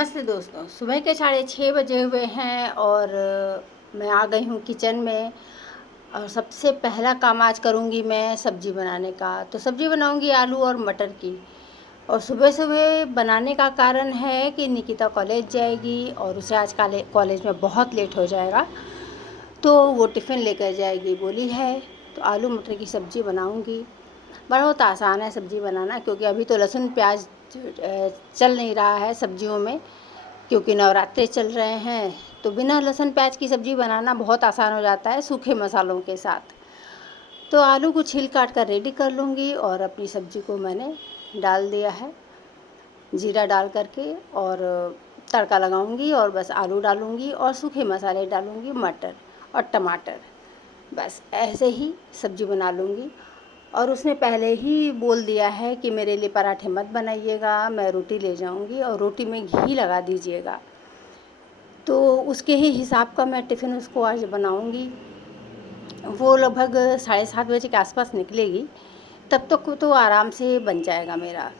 नमस्ते दोस्तों, सुबह के 6:30 बजे हुए हैं और मैं आ गई हूँ किचन में। और सबसे पहला काम आज करूँगी मैं सब्ज़ी बनाने का। तो सब्ज़ी बनाऊँगी आलू और मटर की। और सुबह-सुबह बनाने का कारण है कि निकिता कॉलेज जाएगी और उसे आज कॉलेज में बहुत लेट हो जाएगा, तो वो टिफ़िन लेकर जाएगी बोली है। तो आलू मटर की सब्ज़ी बनाऊँगी। बहुत आसान है सब्ज़ी बनाना, क्योंकि अभी तो लहसुन प्याज चल नहीं रहा है सब्जियों में, क्योंकि नवरात्रे चल रहे हैं। तो बिना लहसुन प्याज की सब्ज़ी बनाना बहुत आसान हो जाता है सूखे मसालों के साथ। तो आलू को छील काट कर रेडी कर लूँगी और अपनी सब्ज़ी को मैंने डाल दिया है जीरा डाल करके, और तड़का लगाऊंगी और बस आलू डालूंगी और सूखे मसाले डालूंगी, मटर और टमाटर। बस ऐसे ही सब्ज़ी बना लूँगी। और उसने पहले ही बोल दिया है कि मेरे लिए पराठे मत बनाइएगा, मैं रोटी ले जाऊंगी और रोटी में घी लगा दीजिएगा। तो उसके ही हिसाब का मैं टिफ़िन उसको आज बनाऊंगी। वो लगभग 7:30 बजे के आसपास निकलेगी, तब तक तो आराम से बन जाएगा मेरा।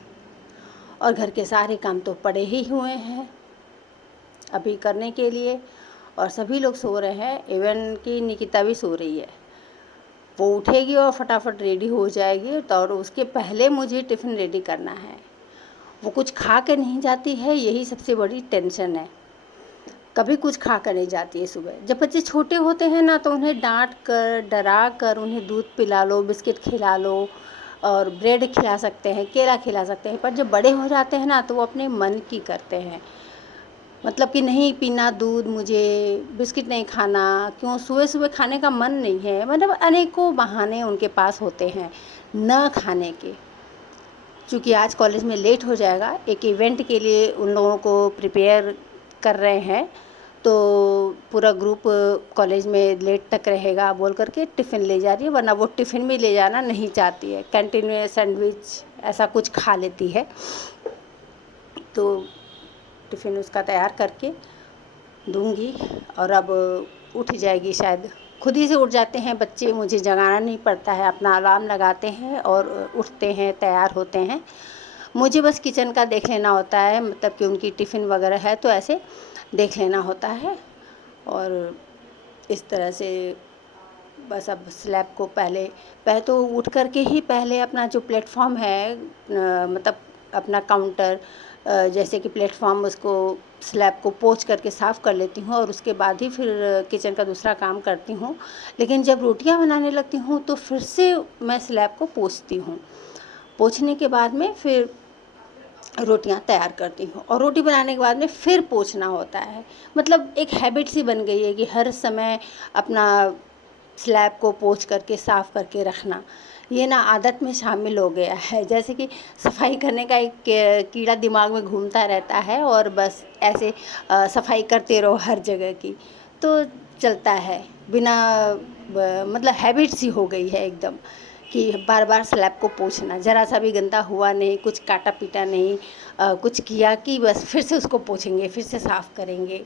और घर के सारे काम तो पड़े ही हुए हैं अभी करने के लिए, और सभी लोग सो रहे हैं, इवन कि निकिता भी सो रही है। वो उठेगी और फटाफट रेडी हो जाएगी, तो और उसके पहले मुझे टिफ़िन रेडी करना है। वो कुछ खा के नहीं जाती है, यही सबसे बड़ी टेंशन है। कभी कुछ खा कर नहीं जाती है सुबह। जब बच्चे छोटे होते हैं ना, तो उन्हें डांट कर डरा कर उन्हें दूध पिला लो, बिस्किट खिला लो और ब्रेड खिला सकते हैं, केला खिला सकते हैं। पर जब बड़े हो जाते हैं ना, तो वो अपने मन की करते हैं। मतलब कि नहीं पीना दूध, मुझे बिस्किट नहीं खाना, क्यों सुबह सुबह खाने का मन नहीं है। मतलब अनेकों बहाने उनके पास होते हैं न खाने के। चूँकि आज कॉलेज में लेट हो जाएगा, एक इवेंट के लिए उन लोगों को प्रिपेयर कर रहे हैं, तो पूरा ग्रुप कॉलेज में लेट तक रहेगा बोल करके टिफ़िन ले जा रही है। वरना वो टिफ़िन भी ले जाना नहीं चाहती है, कैंटीन में सैंडविच ऐसा कुछ खा लेती है। तो टिफ़िन उसका तैयार करके दूंगी। और अब उठ जाएगी शायद, खुद ही से उठ जाते हैं बच्चे, मुझे जगाना नहीं पड़ता है, अपना अलार्म लगाते हैं और उठते हैं, तैयार होते हैं। मुझे बस किचन का देख लेना होता है, मतलब कि उनकी टिफ़िन वगैरह है तो ऐसे देख लेना होता है। और इस तरह से बस अब स्लैब को पहले पहले तो उठ कर के ही पहले अपना जो प्लेटफॉर्म है, मतलब अपना काउंटर, जैसे कि प्लेटफॉर्म, उसको स्लैब को पोंछ करके साफ़ कर लेती हूँ और उसके बाद ही फिर किचन का दूसरा काम करती हूँ। लेकिन जब रोटियां बनाने लगती हूँ तो फिर से मैं स्लैब को पोंछती हूँ। पोंछने के बाद में फिर रोटियां तैयार करती हूँ, और रोटी बनाने के बाद में फिर पोंछना होता है। मतलब एक हैबिट सी बन गई है कि हर समय अपना स्लैब को पोंछ करके साफ़ करके रखना, ये ना आदत में शामिल हो गया है। जैसे कि सफाई करने का एक कीड़ा दिमाग में घूमता रहता है, और बस ऐसे सफाई करते रहो हर जगह की, तो चलता है बिना मतलब हैबिट सी हो गई है एकदम, कि बार बार स्लैब को पोंछना, ज़रा सा भी गंदा हुआ नहीं, कुछ काटा पीटा नहीं, कुछ किया कि बस फिर से उसको पोंछेंगे, फिर से साफ़ करेंगे,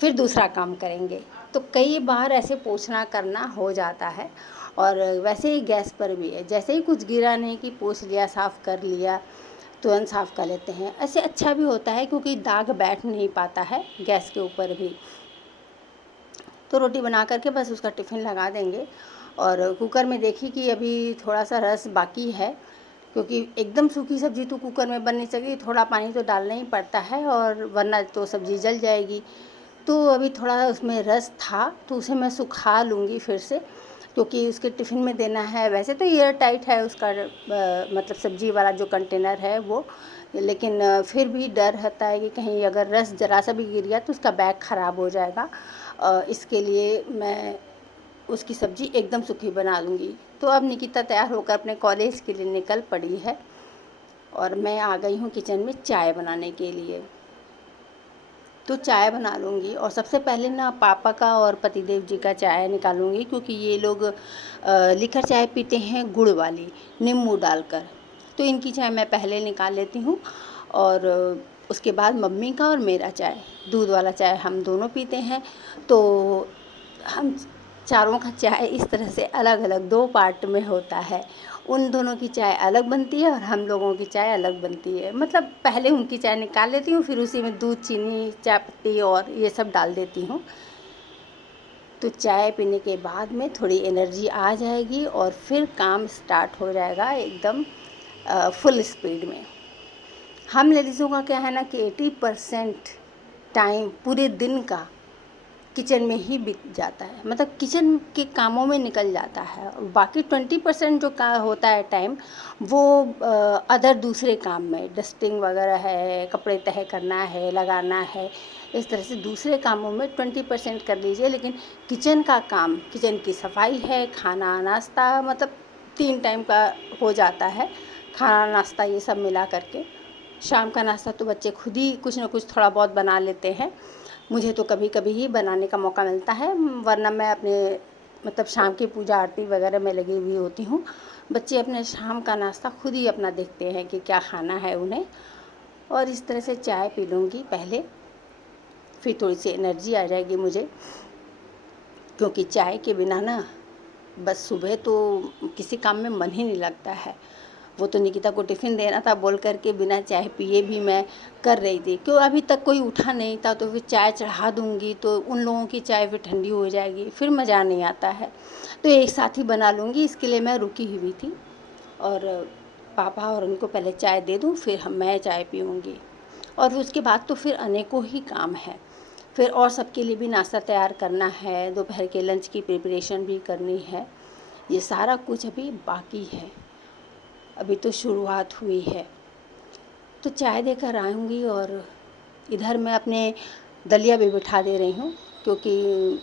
फिर दूसरा काम करेंगे। तो कई बार ऐसे पोंछना करना हो जाता है। और वैसे ही गैस पर भी है, जैसे ही कुछ गिरा नहीं कि पोंछ लिया, साफ़ कर लिया, तुरंत साफ़ कर लेते हैं। ऐसे अच्छा भी होता है, क्योंकि दाग बैठ नहीं पाता है गैस के ऊपर भी। तो रोटी बना करके बस उसका टिफ़िन लगा देंगे। और कुकर में देखी कि अभी थोड़ा सा रस बाकी है, क्योंकि एकदम सूखी सब्ज़ी तो कुकर में बन नहीं सकेगी, थोड़ा पानी तो डालना ही पड़ता है, और वरना तो सब्ज़ी जल जाएगी। तो अभी थोड़ा उसमें रस था, तो उसे मैं सुखा लूँगी फिर से, क्योंकि उसके टिफ़िन में देना है। वैसे तो एयर टाइट है उसका, मतलब सब्ज़ी वाला जो कंटेनर है वो, लेकिन फिर भी डर रहता है कि कहीं अगर रस ज़रा सा भी गिर गया तो उसका बैग ख़राब हो जाएगा। इसके लिए मैं उसकी सब्ज़ी एकदम सूखी बना लूँगी। तो अब निकिता तैयार होकर अपने कॉलेज के लिए निकल पड़ी है, और मैं आ गई हूँ किचन में चाय बनाने के लिए। तो चाय बना लूँगी, और सबसे पहले ना पापा का और पतिदेव जी का चाय निकालूँगी, क्योंकि ये लोग लिकर चाय पीते हैं गुड़ वाली, नींबू डालकर। तो इनकी चाय मैं पहले निकाल लेती हूँ, और उसके बाद मम्मी का और मेरा चाय, दूध वाला चाय हम दोनों पीते हैं। तो हम चारों का चाय इस तरह से अलग अलग 2 पार्ट में होता है। उन दोनों की चाय अलग बनती है और हम लोगों की चाय अलग बनती है। मतलब पहले उनकी चाय निकाल लेती हूँ, फिर उसी में दूध, चीनी, चाय पत्ती और ये सब डाल देती हूँ। तो चाय पीने के बाद में थोड़ी एनर्जी आ जाएगी और फिर काम स्टार्ट हो जाएगा एकदम फुल स्पीड में। हम लेडीज़ों का क्या है ना कि 80% टाइम पूरे दिन का किचन में ही बीत जाता है, मतलब किचन के कामों में निकल जाता है। और बाकी 20% जो का होता है टाइम, वो अदर दूसरे काम में, डस्टिंग वगैरह है, कपड़े तह करना है, लगाना है, इस तरह से दूसरे कामों में 20% कर लीजिए। लेकिन किचन का काम, किचन की सफाई है, खाना नाश्ता, मतलब 3 टाइम का हो जाता है, खाना नाश्ता ये सब मिला करके। शाम का नाश्ता तो बच्चे खुद ही कुछ ना कुछ थोड़ा बहुत बना लेते हैं, मुझे तो कभी कभी ही बनाने का मौका मिलता है, वरना मैं अपने मतलब शाम की पूजा आरती वगैरह में लगी हुई होती हूँ। बच्चे अपने शाम का नाश्ता खुद ही अपना देखते हैं कि क्या खाना है उन्हें। और इस तरह से चाय पी लूँगी पहले, फिर थोड़ी सी एनर्जी आ जाएगी मुझे, क्योंकि चाय के बिना ना बस सुबह तो किसी काम में मन ही नहीं लगता है। वो तो निकिता को टिफ़िन देना था बोल करके बिना चाय पिए भी मैं कर रही थी, क्यों अभी तक कोई उठा नहीं था, तो फिर चाय चढ़ा दूँगी तो उन लोगों की चाय फिर ठंडी हो जाएगी, फिर मज़ा नहीं आता है। तो एक साथ ही बना लूँगी, इसके लिए मैं रुकी हुई थी। और पापा और उनको पहले चाय दे दूँ, फिर मैं चाय पीऊँगी। और उसके बाद तो फिर अनेकों ही काम है, फिर और सबके लिए भी नाश्ता तैयार करना है, दोपहर के लंच की प्रिपरेशन भी करनी है। ये सारा कुछ अभी बाकी है, अभी तो शुरुआत हुई है। तो चाय देकर आऊँगी और इधर मैं अपने दलिया भी बिठा दे रही हूँ, क्योंकि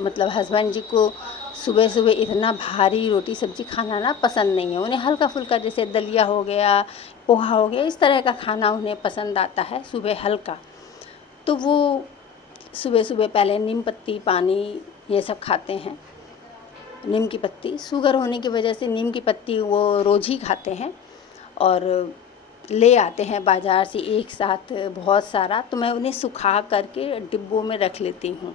मतलब हस्बैंड जी को सुबह सुबह इतना भारी रोटी सब्ज़ी खाना ना पसंद नहीं है। उन्हें हल्का फुल्का जैसे दलिया हो गया, पोहा हो गया, इस तरह का खाना उन्हें पसंद आता है सुबह हल्का। तो वो सुबह सुबह पहले नीम पत्ती पानी ये सब खाते हैं। नीम की पत्ती, शुगर होने की वजह से नीम की पत्ती वो रोज़ ही खाते हैं, और ले आते हैं बाज़ार से एक साथ बहुत सारा, तो मैं उन्हें सुखा करके डिब्बों में रख लेती हूँ।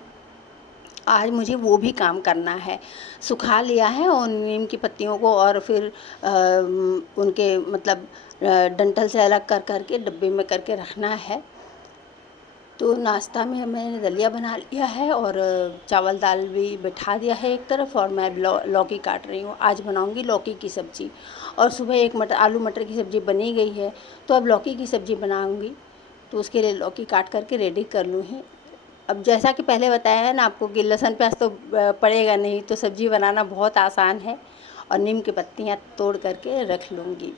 आज मुझे वो भी काम करना है, सुखा लिया है और नीम की पत्तियों को, और फिर उनके मतलब डंठल से अलग कर करके डिब्बे में करके रखना है। तो नाश्ता में मैंने दलिया बना लिया है और चावल दाल भी बिठा दिया है एक तरफ, और मैं लौकी काट रही हूँ। आज बनाऊँगी लौकी की सब्ज़ी, और सुबह एक आलू मटर की सब्ज़ी बनी गई है, तो अब लौकी की सब्ज़ी बनाऊँगी। तो उसके लिए लौकी काट करके रेडी कर लूँगी। अब जैसा कि पहले बताया है ना आपको कि लहसुन प्याज तो पड़ेगा नहीं, तो सब्ज़ी बनाना बहुत आसान है। और नीम की पत्तियाँ तोड़ करके रख लूँगी।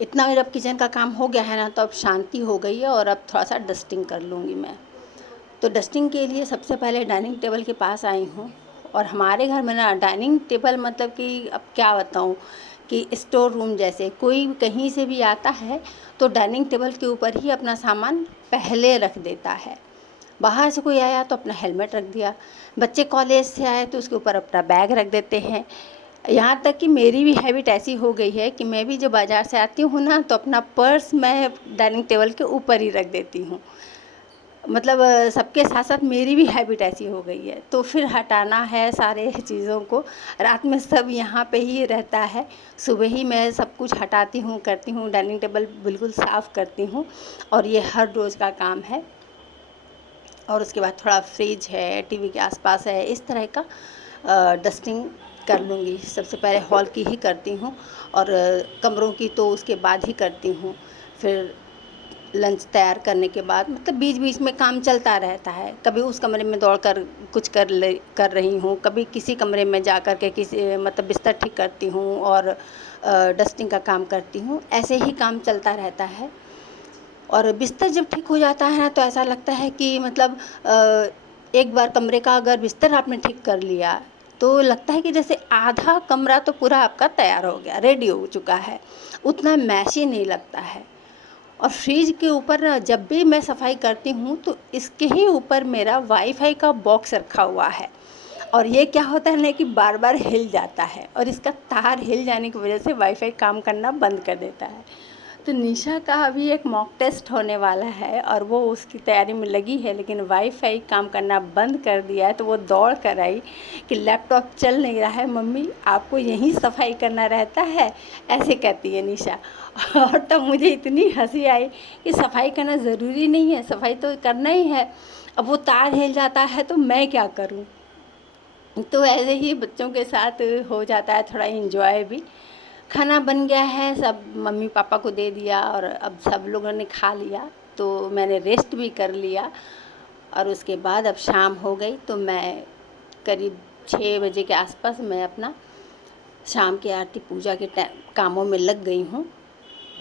इतना मेरा किचन का काम हो गया है ना, तो अब शांति हो गई है, और अब थोड़ा सा डस्टिंग कर लूँगी मैं। तो डस्टिंग के लिए सबसे पहले डाइनिंग टेबल के पास आई हूँ। और हमारे घर में ना डाइनिंग टेबल मतलब कि अब क्या बताऊँ कि स्टोर रूम जैसे, कोई कहीं से भी आता है तो डाइनिंग टेबल के ऊपर ही अपना सामान पहले रख देता है। बाहर से कोई आया तो अपना हेलमेट रख दिया, बच्चे कॉलेज से आए तो उसके ऊपर अपना बैग रख देते हैं। यहाँ तक कि मेरी भी हैबिट ऐसी हो गई है कि मैं भी जब बाज़ार से आती हूँ ना, तो अपना पर्स मैं डाइनिंग टेबल के ऊपर ही रख देती हूँ। मतलब सबके साथ साथ मेरी भी हैबिट ऐसी हो गई है। तो फिर हटाना है सारे चीज़ों को, रात में सब यहाँ पे ही रहता है, सुबह ही मैं सब कुछ हटाती हूँ, करती हूँ, डाइनिंग टेबल बिल्कुल साफ़ करती हूँ, और ये हर रोज़ का काम है। और उसके बाद थोड़ा फ्रिज है, टीवी के आसपास है, इस तरह का डस्टिंग कर लूँगी। सबसे पहले हॉल की ही करती हूँ, और कमरों की तो उसके बाद ही करती हूँ। फिर लंच तैयार करने के बाद मतलब बीच बीच में काम चलता रहता है, कभी उस कमरे में दौड़ कर कुछ कर रही हूँ, कभी किसी कमरे में जा कर के किसी मतलब बिस्तर ठीक करती हूँ, और डस्टिंग का काम करती हूँ। ऐसे ही काम चलता रहता है। और बिस्तर जब ठीक हो जाता है ना, तो ऐसा लगता है कि मतलब एक बार कमरे का अगर बिस्तर आपने ठीक कर लिया, तो लगता है कि जैसे आधा कमरा तो पूरा आपका तैयार हो गया, रेडी हो चुका है, उतना मैसी नहीं लगता है। और फ्रिज के ऊपर ना जब भी मैं सफाई करती हूँ, तो इसके ही ऊपर मेरा वाईफाई का बॉक्स रखा हुआ है, और ये क्या होता है ना कि बार बार हिल जाता है, और इसका तार हिल जाने की वजह से वाईफाई काम करना बंद कर देता है। तो निशा का अभी एक मॉक टेस्ट होने वाला है और वो उसकी तैयारी में लगी है, लेकिन वाईफाई काम करना बंद कर दिया है। तो वो दौड़ कर आई कि लैपटॉप चल नहीं रहा है, मम्मी आपको यहीं सफाई करना रहता है, ऐसे कहती है निशा। और तब मुझे इतनी हंसी आई कि सफाई करना ज़रूरी नहीं है, सफाई तो करना ही है। अब वो तार हिल जाता है तो मैं क्या करूँ। तो ऐसे ही बच्चों के साथ हो जाता है थोड़ा इंजॉय भी। खाना बन गया है, सब मम्मी पापा को दे दिया और अब सब लोगों ने खा लिया, तो मैंने रेस्ट भी कर लिया। और उसके बाद अब शाम हो गई तो मैं करीब 6 बजे के आसपास मैं अपना शाम की आरती पूजा के कामों में लग गई हूँ।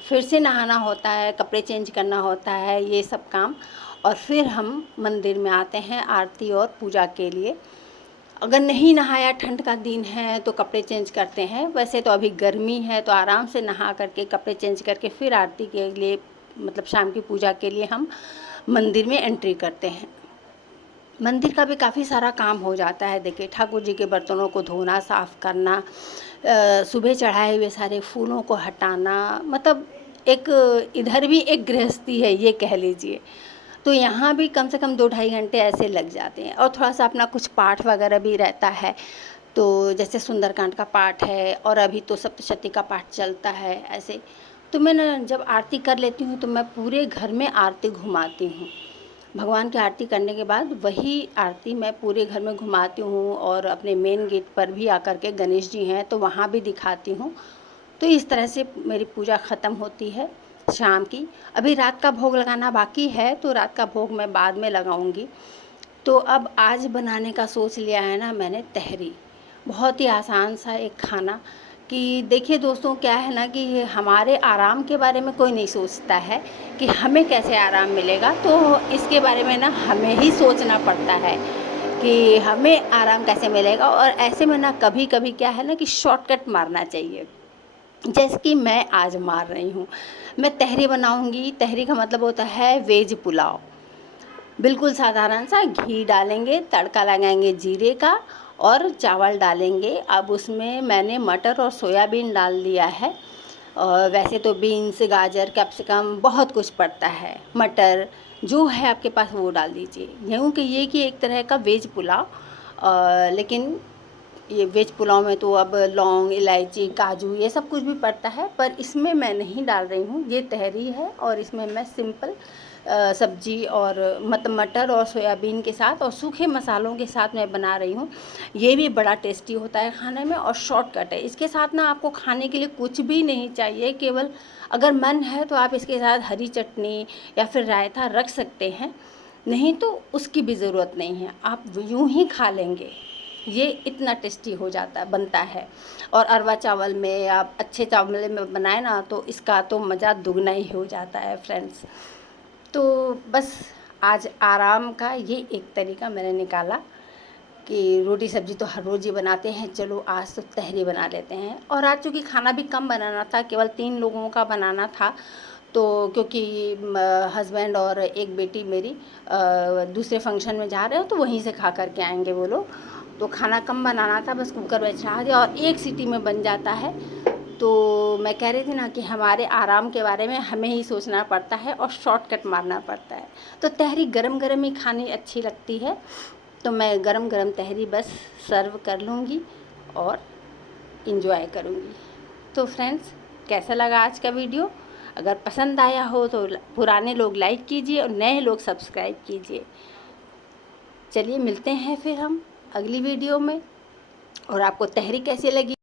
फिर से नहाना होता है, कपड़े चेंज करना होता है, ये सब काम, और फिर हम मंदिर में आते हैं आरती और पूजा के लिए। अगर नहीं नहाया, ठंड का दिन है तो कपड़े चेंज करते हैं, वैसे तो अभी गर्मी है तो आराम से नहा करके कपड़े चेंज करके फिर आरती के लिए मतलब शाम की पूजा के लिए हम मंदिर में एंट्री करते हैं। मंदिर का भी काफ़ी सारा काम हो जाता है। देखिए, ठाकुर जी के बर्तनों को धोना, साफ़ करना, सुबह चढ़ाए हुए सारे फूलों को हटाना, मतलब एक इधर भी एक गृहस्थी है, ये कह लीजिए। तो यहाँ भी कम से कम 2-2.5 घंटे ऐसे लग जाते हैं। और थोड़ा सा अपना कुछ पाठ वगैरह भी रहता है, तो जैसे सुंदरकांड का पाठ है और अभी तो सप्तशती का पाठ चलता है ऐसे। तो मैं ना जब आरती कर लेती हूँ तो मैं पूरे घर में आरती घुमाती हूँ। भगवान की आरती करने के बाद वही आरती मैं पूरे घर में घुमाती हूँ और अपने मेन गेट पर भी आकर के गणेश जी हैं तो वहाँ भी दिखाती हूँ। तो इस तरह से मेरी पूजा ख़त्म होती है शाम की। अभी रात का भोग लगाना बाकी है, तो रात का भोग मैं बाद में लगाऊंगी। तो अब आज बनाने का सोच लिया है ना मैंने तहरी। बहुत ही आसान सा एक खाना। कि देखिए दोस्तों, क्या है ना कि हमारे आराम के बारे में कोई नहीं सोचता है कि हमें कैसे आराम मिलेगा, तो इसके बारे में ना हमें ही सोचना पड़ता है कि हमें आराम कैसे मिलेगा। और ऐसे में ना कभी कभी क्या है ना कि शॉर्टकट मारना चाहिए, जैसे कि मैं आज मार रही हूँ। मैं तहरी बनाऊँगी। तहरी का मतलब होता है वेज पुलाव। बिल्कुल साधारण सा घी डालेंगे, तड़का लगाएंगे जीरे का और चावल डालेंगे। अब उसमें मैंने मटर और सोयाबीन डाल दिया है। और वैसे तो बीन्स, गाजर, कैप्सिकम बहुत कुछ पड़ता है, मटर जो है आपके पास वो डाल दीजिए। यूँ कि ये कि एक तरह का वेज पुलाव। लेकिन ये वेज पुलाव में तो अब लौंग, इलायची, काजू ये सब कुछ भी पड़ता है, पर इसमें मैं नहीं डाल रही हूँ। ये तहरी है और इसमें मैं सिंपल सब्जी और मटर और सोयाबीन के साथ और सूखे मसालों के साथ मैं बना रही हूँ। ये भी बड़ा टेस्टी होता है खाने में और शॉर्टकट है। इसके साथ ना आपको खाने के लिए कुछ भी नहीं चाहिए, केवल अगर मन है तो आप इसके साथ हरी चटनी या फिर रायता रख सकते हैं, नहीं तो उसकी भी ज़रूरत नहीं है, आप यूँ ही खा लेंगे। ये इतना टेस्टी हो जाता है, बनता है। और अरवा चावल में आप अच्छे चावल में बनाए ना तो इसका तो मज़ा दुगना ही हो जाता है फ्रेंड्स। तो बस आज आराम का ये एक तरीका मैंने निकाला कि रोटी सब्जी तो हर रोज़ ही बनाते हैं, चलो आज तो तहरी बना लेते हैं। और आज चूँकि खाना भी कम बनाना था, केवल 3 लोगों का बनाना था, तो क्योंकि हस्बैंड और एक बेटी मेरी दूसरे फंक्शन में जा रहे हो तो वहीं से खा कर के आएंगे वो लोग, तो खाना कम बनाना था, बस कुकर में चढ़ा दिया और 1 सीटी में बन जाता है। तो मैं कह रही थी ना कि हमारे आराम के बारे में हमें ही सोचना पड़ता है और शॉर्टकट मारना पड़ता है। तो तहरी गरम गरम ही खानी अच्छी लगती है, तो मैं गरम गरम तहरी बस सर्व कर लूँगी और इंजॉय करूँगी। तो फ्रेंड्स, कैसा लगा आज का वीडियो? अगर पसंद आया हो तो पुराने लोग लाइक कीजिए और नए लोग सब्सक्राइब कीजिए। चलिए मिलते हैं फिर हम अगली वीडियो में। और आपको तहरी कैसी लगी